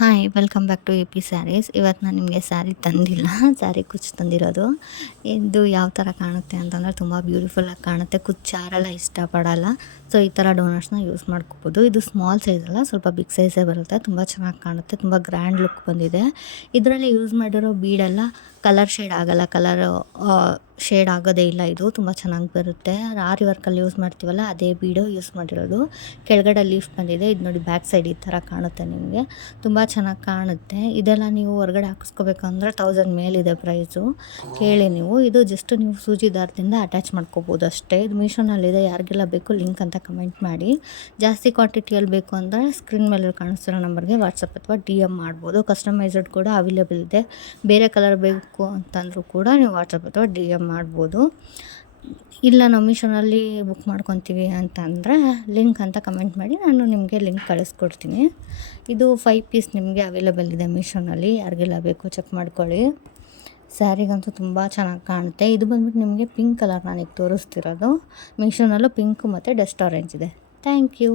Hi welcome back to A P sarees. ಇವತ್ತು ನಾನು ನಿಮಗೆ ಸ್ಯಾರಿ ತಂದಿಲ್ಲ, ಸ್ಯಾರಿ ಕುಚ್ಚು ತಂದಿರೋದು. ಇದು ಯಾವ ಥರ ಕಾಣುತ್ತೆ ಅಂತಂದರೆ ತುಂಬ ಬ್ಯೂಟಿಫುಲ್ಲಾಗಿ ಕಾಣುತ್ತೆ. ಕುಚ್ಚು ಯಾರೆಲ್ಲ ಇಷ್ಟಪಡಲ್ಲ ಸೊ ಈ ಥರ ಡೋನಟ್ಸ್ನ ಯೂಸ್ ಮಾಡ್ಕೋಬೋದು. ಇದು ಸ್ಮಾಲ್ ಸೈಜ್ ಅಲ್ಲ, ಸ್ವಲ್ಪ ಬಿಗ್ ಸೈಜೇ ಬರುತ್ತೆ. ತುಂಬ ಚೆನ್ನಾಗಿ ಕಾಣುತ್ತೆ, ತುಂಬ ಗ್ರ್ಯಾಂಡ್ ಲುಕ್ ಬಂದಿದೆ. ಇದರಲ್ಲಿ ಯೂಸ್ ಮಾಡಿರೋ ಬೀಡೆಲ್ಲ ಕಲರ್ ಶೇಡ್ ಆಗಲ್ಲ, ಶೇಡ್ ಆಗೋದೇ ಇಲ್ಲ. ಇದು ತುಂಬ ಚೆನ್ನಾಗಿ ಬರುತ್ತೆ. ಆರಿ ವರ್ಕಲ್ಲಿ ಯೂಸ್ ಮಾಡ್ತೀವಲ್ಲ ಅದೇ ಬೀಡು ಯೂಸ್ ಮಾಡಿರೋದು. ಕೆಳಗಡೆ ಲೀಫ್ ಬಂದಿದೆ. ಇದು ನೋಡಿ ಬ್ಯಾಕ್ ಸೈಡ್ ಈ ಥರ ಕಾಣುತ್ತೆ ನಿಮಗೆ, ತುಂಬ ಚೆನ್ನಾಗಿ ಕಾಣುತ್ತೆ. ಇದೆಲ್ಲ ನೀವು ಹೊರಗಡೆ ಹಾಕಿಸ್ಕೋಬೇಕಂದ್ರೆ 1000 ಮೇಲಿದೆ ಪ್ರೈಸು, ಕೇಳಿ ನೀವು. ಇದು ಜಸ್ಟ್ ನೀವು ಸೂಜಿ ದಾರದಿಂದ ಅಟ್ಯಾಚ್ ಮಾಡ್ಕೋಬೋದು ಅಷ್ಟೇ. ಇದು ಮೀಶೋನಲ್ಲಿದೆ, ಯಾರಿಗೆಲ್ಲ ಬೇಕು ಲಿಂಕ್ ಅಂತ ಕಮೆಂಟ್ ಮಾಡಿ. ಜಾಸ್ತಿ ಕ್ವಾಂಟಿಟಿಯಲ್ಲಿ ಬೇಕು ಅಂದರೆ ಸ್ಕ್ರೀನ್ ಮೇಲೆ ಕಾಣಿಸ್ತಿರೋ ನಂಬರ್ಗೆ ವಾಟ್ಸಪ್ ಅಥವಾ DM ಮಾಡ್ಬೋದು. ಕಸ್ಟಮೈಸ್ಡ್ ಕೂಡ ಅವೈಲೇಬಲ್ ಇದೆ. ಬೇರೆ ಕಲರ್ ಬೇಕು ಅಂತಂದರೂ ಕೂಡ ನೀವು ವಾಟ್ಸಪ್ ಅಥವಾ DM ಮಾಡ್ಬೋದು. ಇಲ್ಲ ನಾವು ಮೀಶೋನಲ್ಲಿ ಬುಕ್ ಮಾಡ್ಕೊತೀವಿ ಅಂತಂದರೆ ಲಿಂಕ್ ಅಂತ ಕಮೆಂಟ್ ಮಾಡಿ, ನಾನು ನಿಮಗೆ ಲಿಂಕ್ ಕಳಿಸ್ಕೊಡ್ತೀನಿ. ಇದು 5 ಪೀಸ್ ನಿಮಗೆ ಅವೈಲೇಬಲ್ ಇದೆ ಮೀಶೋನಲ್ಲಿ, ಯಾರಿಗೆಲ್ಲ ಬೇಕು ಚೆಕ್ ಮಾಡ್ಕೊಳ್ಳಿ. ಸ್ಯಾರಿಗಂತೂ ತುಂಬ ಚೆನ್ನಾಗಿ ಕಾಣುತ್ತೆ. ಇದು ಬಂದ್ಬಿಟ್ಟು ನಿಮಗೆ ಪಿಂಕ್ ಕಲರ್ ನಾನೀಗ ತೋರಿಸ್ತಿರೋದು. ಮೀಶೋನಲ್ಲೂ ಪಿಂಕು ಮತ್ತು ಡಸ್ಟ್ ಆರೆಂಜ್ ಇದೆ. Thank you.